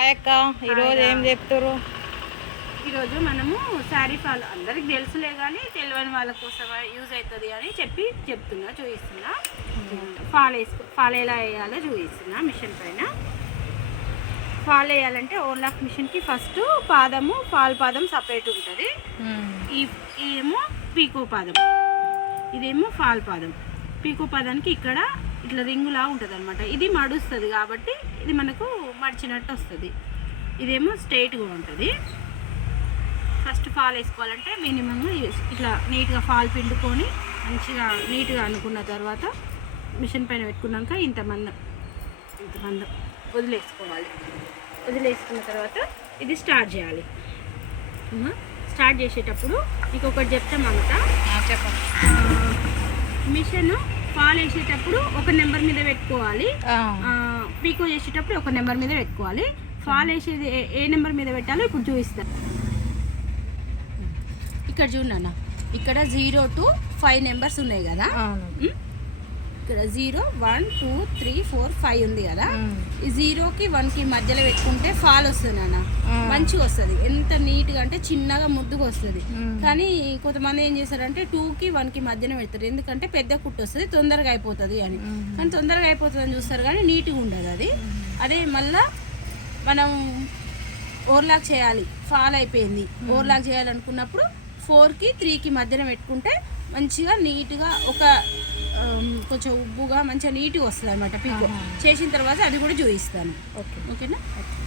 Hi అక్క, ఈరోజు ఏం చెప్తారు? ఈరోజు మనము శారీ ఫాల్ అందరికి తెలుసులే కానీ తెలియని వాళ్ళ కోసం యూజ్ అవుతుంది అని చూపిస్తున్నా. ఫాల్ ఎలా వేయాలో చూపిస్తున్నా. మిషన్ పైన ఫాల్ వేయాలంటే ఓవర్లాక్ మిషన్కి ఫస్ట్ ఫాల్ పాదం సపరేట్ ఉంటుంది. ఇదేమో పీకో పాదం, ఇదేమో ఫాల్ పాదం. పీకో పాదానికి ఇక్కడ ఇట్లా రింగులా ఉంటుంది అనమాట. ఇది మడుస్తుంది కాబట్టి ఇది మనకు మడిచినట్టు వస్తుంది. ఇదేమో స్ట్రైట్గా ఉంటుంది. ఫస్ట్ ఫాల్ వేసుకోవాలంటే మినిమంగా ఇట్లా నీట్గా ఫాల్ పిండుకొని మంచిగా నీట్గా అనుకున్న తర్వాత మిషన్ పైన పెట్టుకున్నాక ఇంత మందం వదిలేసుకోవాలి. వదిలేసుకున్న తర్వాత ఇది స్టార్ట్ చేయాలి. స్టార్ట్ చేసేటప్పుడు ఇంకొకటి చెప్తే మమత, చెప్పండి. మిషన్ ఫాల్ వేసేటప్పుడు ఒక నెంబర్ మీద పెట్టుకోవాలి, పీకో చేసేటప్పుడు ఒక నెంబర్ మీద పెట్టుకోవాలి. ఫాల్ వేసేది ఏ నెంబర్ మీద పెట్టాలో ఇప్పుడు చూపిస్తాను. ఇక్కడ చూడన్నా, ఇక్కడ 0 to 5 నెంబర్స్ ఉన్నాయి కదా. ఇక్కడ 0, 1, 2, 3, 4, 5 ఉంది కదా. ఈ 0కి 1కి మధ్యలో పెట్టుకుంటే ఫాల్ వస్తుంది నాన్న, మంచిగా వస్తుంది. ఎంత నీట్గా అంటే చిన్నగా ముద్దుగా వస్తుంది. కానీ కొంతమంది ఏం చేస్తారంటే 2కి 1కి మధ్యన పెడతారు, ఎందుకంటే పెద్ద కుట్టు వస్తుంది, తొందరగా అయిపోతుంది అని. కానీ తొందరగా అయిపోతుంది అని చూస్తారు కానీ నీట్గా ఉండదు అది. అదే మళ్ళా మనం ఓవర్లాక్ చేయాలి, ఫాల్ అయిపోయింది, ఓవర్లాక్ చేయాలనుకున్నప్పుడు 4కి 3కి మధ్యన పెట్టుకుంటే మంచిగా నీట్గా కొంచెం ఉబ్బుగా మంచిగా నీట్గా వస్తుంది అనమాట. పీకో చేసిన తర్వాత అది కూడా చూపిస్తాను. ఓకేనా?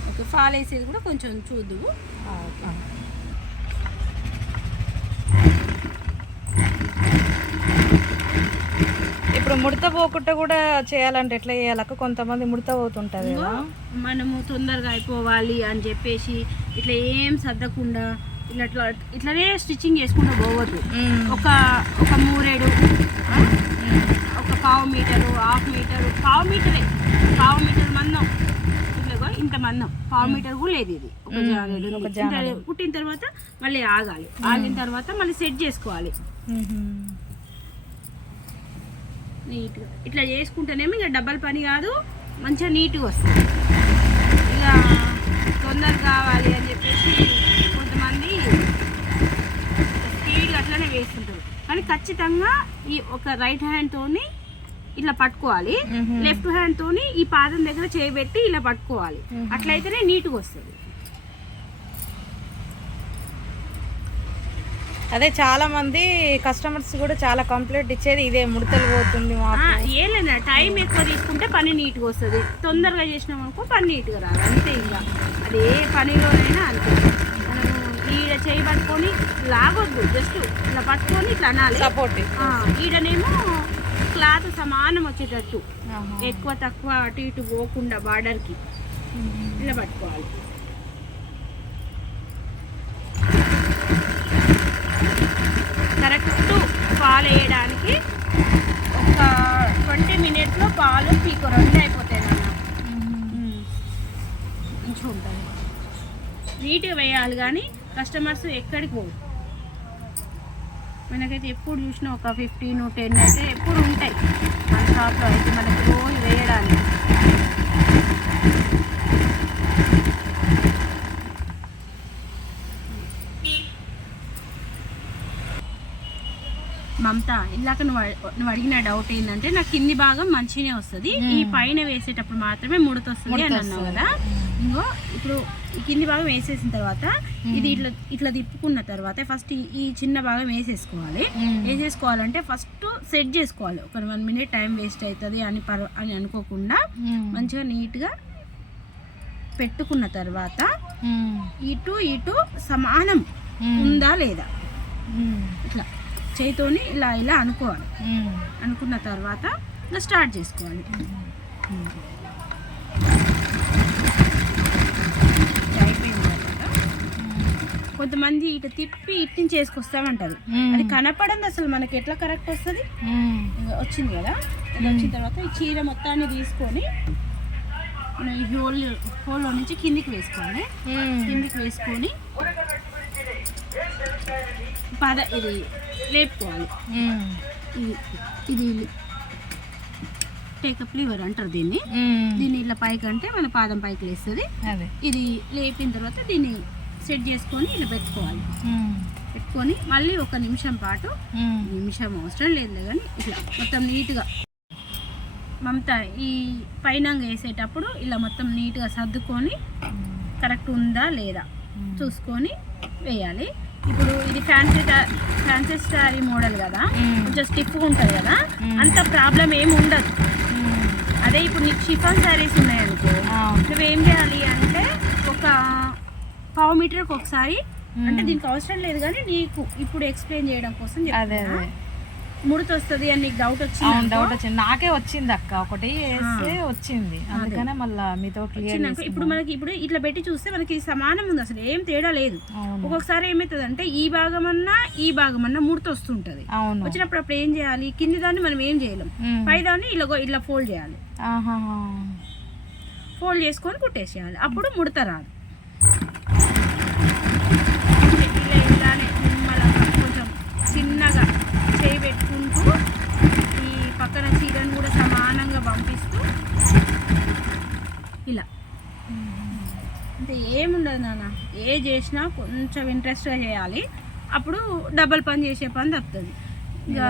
ఓకే, ఫాల్ వేసేది కూడా కొంచెం చూద్దువు. ఇప్పుడు ముడత పోకుండా కూడా చేయాలంటే ఎట్లా చేయాలక్క? కొంతమంది ముడత పోతుంటుంది. మనము తొందరగా అయిపోవాలి అని చెప్పేసి ఇట్లా ఏం సర్దకుండా ఇట్లనే స్టిచ్చింగ్ చేసుకుంటూ పోవద్దు. ఒక మూరేడు, ఒక 1/2 మీటరు, 1/2 మీటరు, 1/2 మీటరే, 1/2 మీటర్ మందం, ఇట్లా ఇంత మందం, 1/2 మీటర్ కూడా లేదు ఇది. ఒక జానెడు కుట్టిన తర్వాత మళ్ళీ ఆగాలి. ఆగిన తర్వాత మళ్ళీ సెట్ చేసుకోవాలి నీట్గా. ఇట్లా చేసుకుంటేనేమో ఇక డబల్ పని కాదు, మంచిగా నీట్గా వస్తుంది. ఇక తొందరగా కావాలి అని చెప్పేసి కొంతమంది స్పీడ్గా అట్లనే వేస్తుంటారు. కానీ ఖచ్చితంగా ఈ ఒక రైట్ హ్యాండ్తోని ఇట్లా పట్టుకోవాలి, లెఫ్ట్ హ్యాండ్తోని ఈ పాదం దగ్గర చేయబెట్టి ఇలా పట్టుకోవాలి. అట్లయితేనే నీట్గా వస్తుంది. అదే చాలా మంది కస్టమర్స్ కూడా చాలా కంప్లైంట్ ఇచ్చేది ఇదే, ముడతలు పోతుంది. ఏం లేదా, టైం ఎక్కువ తీసుకుంటే పని నీట్గా వస్తుంది. తొందరగా చేసినాం అనుకో పని నీట్గా రాదు, అంతే. ఇంకా అది ఏ పనిలోనైనా అంతే. మనం ఈడ చేయి పట్టుకొని లాగొద్దు, జస్ట్ ఇట్లా పట్టుకొని ఇట్లా అనాలి సపోర్ట్. ఈడనేమో క్లాత్ సమానం వచ్చేటట్టు, ఎక్కువ తక్కువ అటు ఇటు పోకుండా బార్డర్కి ఇలా పట్టుకోవాలి. కరెక్ట్ ఫాల్ వేయడానికి ఒక 20 మినిట్స్లో పాలు పీకో 2 అయిపోతాయి నాన్న. మంచిగా ఉంటుంది, నీట్గా వేయాలి. కానీ కస్టమర్స్ ఎక్కడికి పోవు. మనకైతే ఎప్పుడు చూసినా ఒక 15, 10 అయితే ఎప్పుడు ఉంటాయి మన షాప్లో అయితే, మనకి రోజు వేయడానికి. మమత, ఇందాక నువ్వు అడిగిన డౌట్ ఏంటంటే, నాకు కింది భాగం మంచిగానే వస్తుంది, ఈ పైన వేసేటప్పుడు మాత్రమే ముడత వస్తుంది అని అన్నావు కదా. ఇంకో ఇప్పుడు ఈ కింది భాగం వేసేసిన తర్వాత ఇది ఇట్లా తిప్పుకున్న తర్వాత ఫస్ట్ ఈ చిన్న భాగం వేసేసుకోవాలంటే ఫస్ట్ సెట్ చేసుకోవాలి. ఒక 1 మినిట్ టైం వేస్ట్ అవుతుంది అని అనుకోకుండా మంచిగా నీట్గా పెట్టుకున్న తర్వాత ఇటు సమానం ఉందా లేదా ఇట్లా చేయితోని ఇలా అనుకోవాలి. అనుకున్న తర్వాత ఇలా స్టార్ట్ చేసుకోవాలి. అయిపోయింది తర్వాత కొంతమంది ఇటు తిప్పి ఇట్టిని చేసుకొస్తామంటారు, అది కనపడంది అసలు మనకి. ఎట్లా కరెక్ట్ వస్తుంది? వచ్చింది కదా. ఇది వచ్చిన తర్వాత ఈ చీర మొత్తాన్ని తీసుకొని మనం ఈ హోల్లో నుంచి కిందికి వేసుకోవాలి. కిందికి వేసుకొని ఇది లేపుకోవాలి. ఇది టేకప్ లివర్ అంటారు దీన్ని. దీన్ని ఇలా పైకి అంటే మన పాదం పైకి లేస్తుంది. ఇది లేపిన తర్వాత దీన్ని సెట్ చేసుకొని ఇలా పెట్టుకోవాలి. పెట్టుకొని మళ్ళీ 1 నిమిషం పాటు, నిమిషం అవసరం లేదు కానీ ఇట్లా మొత్తం నీట్గా మమత ఈ పైన వేసేటప్పుడు ఇలా మొత్తం నీట్గా సర్దుకొని కరెక్ట్ ఉందా లేదా చూసుకొని వేయాలి. ఇప్పుడు ఇది ఫ్యాన్సీ శారీ మోడల్ కదా, కొంచెం స్టిఫ్గా ఉంటుంది కదా, అంత ప్రాబ్లం ఏమి ఉండదు. అదే ఇప్పుడు నీకు షిఫాన్ శారీస్ ఉన్నాయనుకో, నువ్వేం చేయాలి అంటే ఒక 1/4 మీటర్కి ఒకసారి, అంటే దీనికి అవసరం లేదు కానీ నీకు ఇప్పుడు ఎక్స్ప్లెయిన్ చేయడం కోసం చెప్తున్నా. ముడత వస్తుంది అని నీకు డౌట్ వచ్చింది. నాకే వచ్చింది అక్క, ఒకటి వేస్తే వచ్చింది, అందుకనే మళ్ళీ మీతో ఇప్పుడు మనకి ఇప్పుడు ఇట్లా పెట్టి చూస్తే మనకి సమానం ఉంది, అసలు ఏం తేడా లేదు. ఒక్కొక్కసారి ఏమవుతుంది అంటే ఈ భాగం అన్నా ముడత వస్తుంటది. వచ్చినప్పుడు అప్పుడు ఏం చేయాలి, కింది దాన్ని మనం ఏం చేయలేం, పై దాన్ని ఇలా ఫోల్డ్ చేయాలి. ఫోల్డ్ చేసుకొని కుట్టేసేయాలి, అప్పుడు ముడత రాదు. ఇలానే కొంచెం చిన్నగా చేయి పెట్టుకుంటూ ఈ పక్కన చీరను కూడా సమానంగా పంపిస్తూ ఇలా. అంటే ఏముండదు నాన్న, ఏ చేసినా కొంచెం ఇంట్రెస్ట్గా చేయాలి, అప్పుడు డబల్ పని చేసే పని తప్పుతుంది. ఇంకా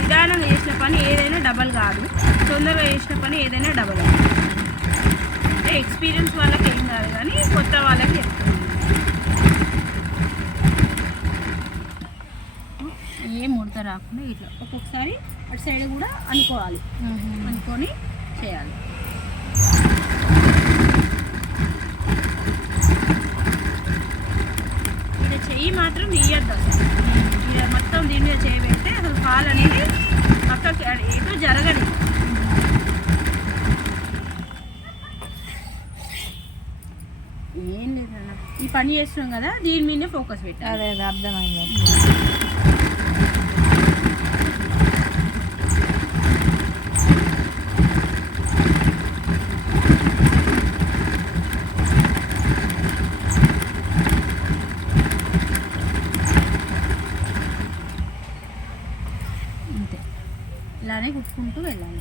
నిదానంగా చేసిన పని ఏదైనా డబల్ కాదు, తొందరగా చేసిన పని ఏదైనా డబల్. అంటే ఎక్స్పీరియన్స్ వాళ్ళకి ఏం కాదు కానీ కొత్త వాళ్ళకి చెప్తుంది. ఏం ముడత రాకుండా ఇట్లా ఒక్కొక్కసారి అటు సైడ్ కూడా అనుకోవాలి, అనుకొని చేయాలి. ఇలా చెయ్యి మాత్రం తీయద్దు అసలు, ఇలా మొత్తం దీని మీద చేయబెడితే అసలు కాలు అనేది పక్కకి ఏదో జరగదు. ఏం లేదన్న, ఈ పని చేస్తున్నాం కదా దీని మీదే ఫోకస్ పెట్టాలి. అదే అర్థమైంది. ఇలానే కుట్టుకుంటూ వెళ్ళాలి.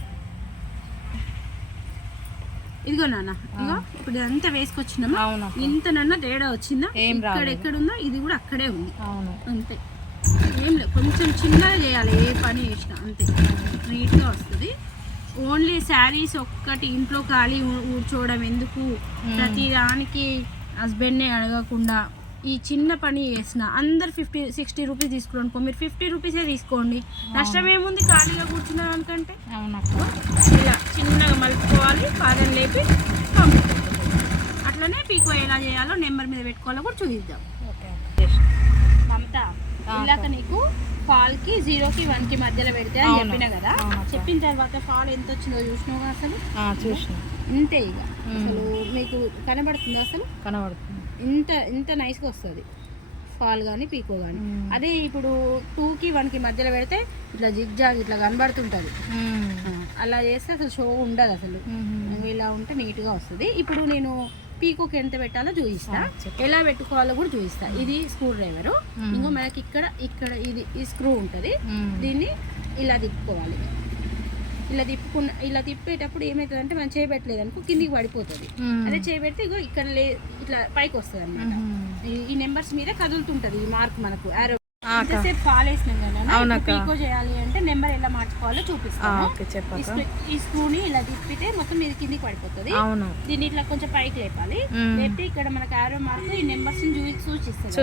ఇదిగో నాన్న, ఇదిగో ఇప్పుడు ఇదంతా వేసుకొచ్చినామా, ఇంతనన్నా తేడా వచ్చిందా, ఇక్కడ ఎక్కడుందో ఇది కూడా అక్కడే ఉంది. అంతే, ఏం లేదు, కొంచెం చిన్నగా చేయాలి ఏ పని చేసినా, అంతే నీట్గా వస్తుంది. ఓన్లీ శారీస్ ఒక్కటి ఇంట్లో ఖాళీ కూర్చోవడం ఎందుకు, ప్రతి దానికి హస్బెండ్నే అడగకుండా ఈ చిన్న పని చేసిన అందరు 50-60 రూపీస్ తీసుకోండి, మీరు 50 రూపీసే తీసుకోండి, నష్టం ఏముంది ఖాళీగా కూర్చున్నాం అనుకంటే. ఇలా చిన్నగా మలుపుకోవాలి, పాదం లేపి కంప్లీట్ అయిపోతుంది. అట్లనే పీకో ఎలా చేయాలో నెంబర్ మీద పెట్టుకోవాలో కూడా చూపిద్దాం. మమత, ఇలాక నీకు ఫాల్కి 0కి 1కి మధ్యలో పెడితే అని చెప్పినా కదా, చెప్పిన తర్వాత ఫాల్ ఎంత వచ్చిందో చూసినావు అసలు, ఇంతే ఇక అసలు మీకు కనబడుతుందా, అసలు కనబడుతుంది, ఇంత నైస్గా వస్తుంది ఫాల్ కానీ పీకో కానీ. అదే ఇప్పుడు 2కి 1కి మధ్యలో పెడితే ఇట్లా జిగ్జాగ్ ఇట్లా కనబడుతుంటుంది, అలా చేస్తే అసలు షో ఉండదు అసలు. ఇలా ఉంటే నీట్గా వస్తుంది. ఇప్పుడు నేను పీకోకి ఎంత పెట్టాలో చూపిస్తా, ఎలా పెట్టుకోవాలో కూడా చూపిస్తా. ఇది స్క్రూ డ్రైవరు, ఇంకో మనకి ఇక్కడ ఇది ఈ స్క్రూ ఉంటుంది, దీన్ని ఇలా తిప్పుకోవాలి. ఇలా తిప్పేటప్పుడు ఏమవుతుంది అంటే మనం చేయబెట్టలేదు అనుకో కిందికి పడిపోతుంది. అదే చేయబెడితే ఇగో ఇక్కడ ఇట్లా పైకి వస్తుంది అనమాట. ఈ నెంబర్స్ మీద కదులుతుంటది ఈ మార్క్ మనకు ఆరో. ఎంతసేపు ఫాల్ వేసినాం కదా, పీకో చేయాలి అంటే నెంబర్ ఎలా మార్చుకోవాలో చూపిస్తాను. ఈ స్క్రూని ఇలా తిప్పితే మొత్తం ఇది కిందికి పడిపోతుంది. దీన్ని ఇట్లా కొంచెం పైకి లేపాలి, లేపితే ఇక్కడ మనకు ఆరో మార్క్ ఈ నెంబర్స్ సూచిస్తుంది.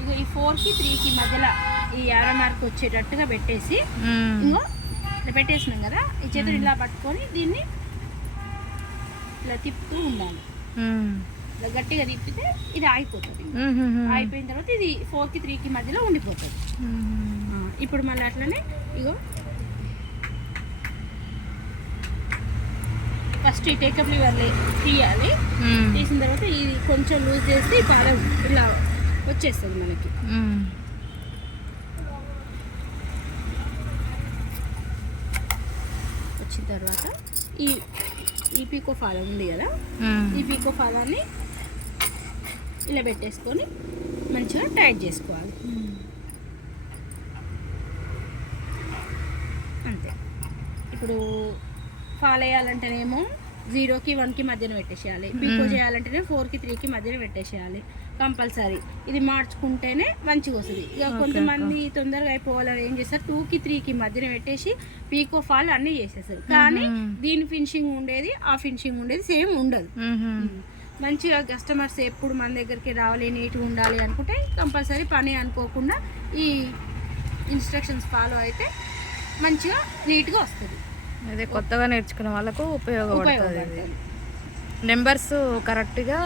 ఇగో ఈ 4కి 3కి మధ్యలో ఈ ఆరో మార్క్ వచ్చేటట్టుగా పెట్టేసి ఇంకో ఇట్లా పెట్టేసినాం కదా, ఈ చేతులు ఇలా పట్టుకొని దీన్ని ఇలా తిప్పుతూ ఉండాలి. ఇలా గట్టిగా తిప్పితే ఇది ఆగిపోతుంది. ఆగిపోయిన తర్వాత ఇది 4కి 3కి మధ్యలో ఉండిపోతుంది. ఇప్పుడు మళ్ళీ అట్లనే ఇగో ఫస్ట్ ఈ టేకప్ లివర్ తీయాలి. తీసిన తర్వాత ఇది కొంచెం లూజ్ చేస్తే పాదం ఇలా వచ్చేస్తుంది మనకి. వచ్చిన తర్వాత ఈ పీకో ఫాలా ఉంది కదా, ఈ పీకో ఫాలాన్ని ఇలా పెట్టేసుకొని మంచిగా టైట్ చేసుకోవాలి. అంతే. ఇప్పుడు ఫాల్ వేయాలంటేనేమో 0కి 1కి మధ్యన పెట్టేసేయాలి. పీకో చేయాలంటేనే 4కి 3కి మధ్యన పెట్టేసేయాలి కంపల్సరీ. ఇది మార్చుకుంటేనే మంచిగా వస్తుంది. ఇక కొంతమంది తొందరగా అయిపోవాలని ఏం చేస్తారు 2కి 3కి మధ్యన పెట్టేసి పీకో ఫాల్ అన్నీ చేసేస్తారు. కానీ దీని ఫినిషింగ్ ఉండేది ఆ ఫినిషింగ్ ఉండేది సేమ్ ఉండదు. మంచిగా కస్టమర్స్ ఎప్పుడు మన దగ్గరికి రావాలి, నీట్గా ఉండాలి అనుకుంటే కంపల్సరీ పని అనుకోకుండా ఈ ఇన్స్ట్రక్షన్స్ ఫాలో అయితే మంచిగా నీట్గా వస్తుంది. అదే కొత్తగా నేర్చుకునే వాళ్ళకు ఉపయోగపడుతుంది. నెంబర్స్ కరెక్ట్గా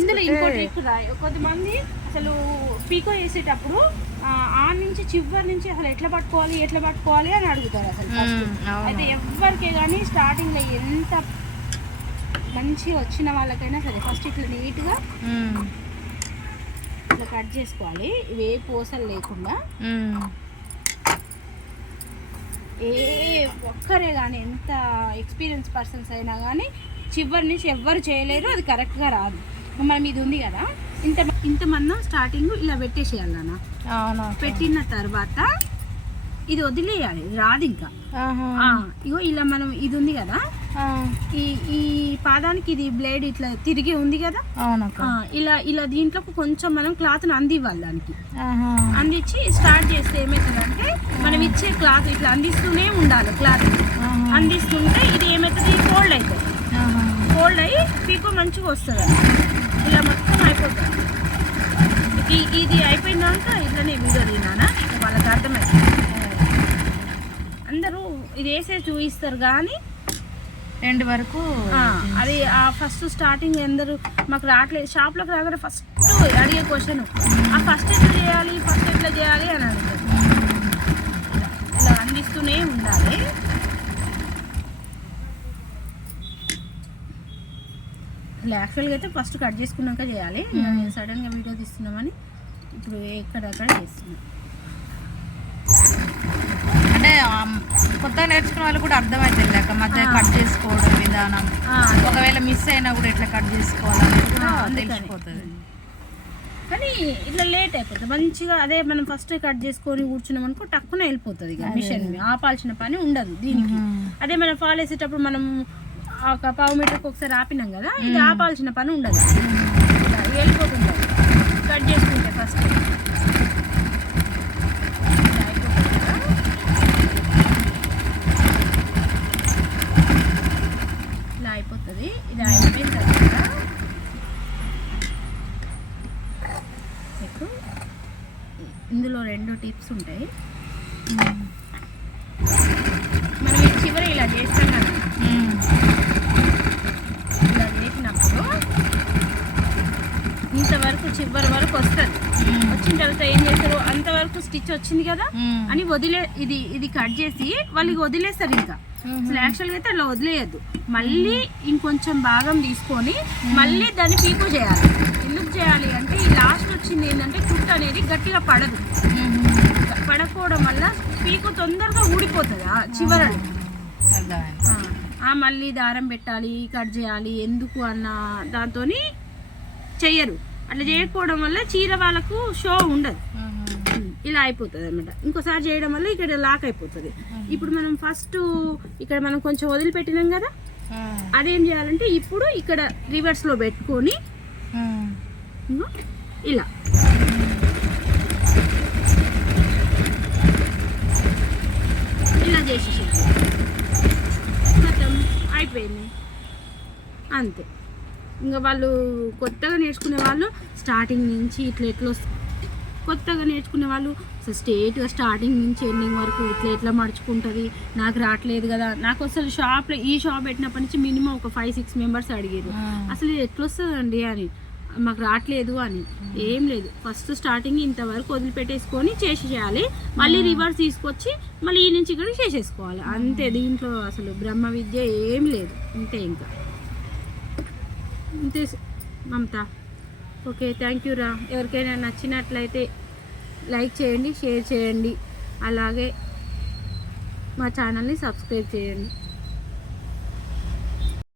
ఇందులో ఇంకో ట్రిక్ కొంతమంది అసలు పీకో వేసేటప్పుడు ఆ నుంచి చివరి నుంచి అసలు ఎట్లా పట్టుకోవాలి అని అడుగుతారు అసలు. అయితే ఎవరికే కానీ స్టార్టింగ్లో ఎంత మంచిగా వచ్చిన వాళ్ళకైనా సరే ఫస్ట్ ఇట్లా నీట్గా ఇట్లా కట్ చేసుకోవాలి. ఇవే పూసలు లేకుండా. ఏ ఒక్కరే కానీ ఎంత ఎక్స్పీరియన్స్ పర్సన్స్ అయినా కానీ చివరి నుంచి ఎవ్వరు చేయలేరు, అది కరెక్ట్గా రాదు. మనం ఇది ఉంది కదా ఇంతమంది స్టార్టింగ్ ఇలా పెట్టేసేయాలన్నా. పెట్టిన తర్వాత ఇది వదిలేయాలి, రాదు ఇంకా. ఇగో ఇలా మనం ఇది ఉంది కదా ఈ పాదానికి ఇది బ్లేడ్ ఇట్లా తిరిగి ఉంది కదా, ఇలా దీంట్లో కొంచెం మనం క్లాత్ని అందివ్వాలి. దానికి అందించి స్టార్ట్ చేస్తే ఏమవుతుందంటే మనం ఇచ్చే క్లాత్ ఇట్లా అందిస్తూనే ఉండాలి. క్లాత్ అందిస్తుంటే ఇది ఏమవుతుంది ఫోల్డ్ అవుతుంది. ఫోల్డ్ అయ్యి పీకో మంచిగా వస్తుంది. ఇలా మొత్తం అయిపోతుంది. ఇది అయిపోయిందాక ఇట్లనే వీడియో తినానా వాళ్ళకి అర్థమైంది. అందరూ ఇది వేసే చూపిస్తారు కానీ ఎండ్ వరకు అది ఆ ఫస్ట్ స్టార్టింగ్ అందరూ మాకు రావట్లేదు. షాప్లోకి రాగానే ఫస్ట్ అడిగే క్వశ్చన్ ఆ ఫస్ట్ ఎట్లా చేయాలి అని అడుగుతారు. ఇలా అందిస్తూనే ఉండాలి. యాక్చువల్గా అయితే ఫస్ట్ కట్ చేసుకున్నాక చేయాలి. సడన్గా వీడియో తీస్తున్నామని ఇప్పుడు ఎక్కడక్కడ చేస్తున్నాం. అంటే కొత్తగా నేర్చుకునే వాళ్ళు కూడా అర్థమవుతుంది లేక మధ్య కట్ చేసుకోవడం విధానం. ఒకవేళ మిస్ అయినా కూడా ఎట్లా కట్ చేసుకోవాలని కూడా తెలిసిపోతుంది. కానీ ఇట్లా లేట్ అయిపోతుంది మంచిగా. అదే మనం ఫస్ట్ కట్ చేసుకొని కూర్చున్నాం అనుకో టక్కున వెళ్ళిపోతుంది. ఇక మిషన్ ఆపాల్సిన పని ఉండదు దీనికి. అదే మనం ఫాల్ వేసేటప్పుడు మనం ఒక 1/2 మీటర్కి ఒకసారి ఆపినాం కదా, ఇది ఆపాల్సిన పని ఉండదు, వెళ్ళిపోతుంది కట్ చేసుకుంటే. ఫస్ట్ ఇలా అయిపోతుంది. ఇది అయిపోయిన తర్వాత మీకు ఇందులో 2 టిప్స్ ఉంటాయి. మనం ఈ చివరి ఇలా చేస్తాం కదా, ఇలా చేసినప్పుడు ఇంతవరకు చివరి వరకు వస్తుంది. వచ్చిన తర్వాత ఏం చేస్తారు అంతవరకు స్టిచ్ వచ్చింది కదా అని ఇది కట్ చేసి వాళ్ళకి వదిలేస్తారు. ఇంకా అసలు యాక్చువల్గా అయితే అలా వదిలేయద్దు. మళ్ళీ ఇంకొంచెం భాగం తీసుకొని మళ్ళీ దాన్ని పీకో చేయాలి. ఎందుకు చేయాలి అంటే ఈ లాస్ట్ వచ్చింది ఏంటంటే కుట్టు అనేది గట్టిగా పడకపోవడం వల్ల పీకో తొందరగా ఊడిపోతుంది చివరలు. మళ్ళీ దారం పెట్టాలి, కట్ చేయాలి ఎందుకు అన్న దాంతో చెయ్యరు. అట్లా చేయకపోవడం వల్ల చీర వాళ్ళకు షో ఉండదు. ఇలా అయిపోతుంది అనమాట. ఇంకోసారి చేయడం వల్ల ఇక్కడ లాక్ అయిపోతుంది. ఇప్పుడు మనం ఫస్ట్ ఇక్కడ మనం కొంచెం వదిలిపెట్టినాం కదా, అదేం చేయాలంటే ఇప్పుడు ఇక్కడ రివర్స్లో పెట్టుకొని ఇలా ఇలా చేసేసి మొత్తం అయిపోయింది అంతే. ఇంకా వాళ్ళు కొత్తగా నేర్చుకునే వాళ్ళు స్టార్టింగ్ నుంచి ఇట్లా కొత్తగా నేర్చుకునే వాళ్ళు స్ట్రేట్గా స్టార్టింగ్ నుంచి ఎండింగ్ వరకు ఎట్లా మడుచుకుంటుంది. నాకు రావట్లేదు కదా, నాకు అసలు షాప్లో ఈ షాప్ పెట్టినప్పటి నుంచి మినిమం ఒక 5-6 మెంబర్స్ అడిగారు అసలు ఎట్లా వస్తుందండి అని. మాకు రావట్లేదు అని ఏం లేదు. ఫస్ట్ స్టార్టింగ్ ఇంతవరకు వదిలిపెట్టేసుకొని చేయాలి. మళ్ళీ రివర్స్ తీసుకొచ్చి మళ్ళీ ఈ నుంచి ఇక్కడ చేసేసుకోవాలి అంతే. దీంట్లో అసలు బ్రహ్మ విద్య ఏం లేదు. అంతే ఇంకా అంతే మమత. ఓకే, థ్యాంక్ యూ రా. ఎవరికైనా నచ్చినట్లయితే లైక్ చేయండి, షేర్ చేయండి, అలాగే మా ఛానల్ని సబ్స్క్రైబ్ చేయండి.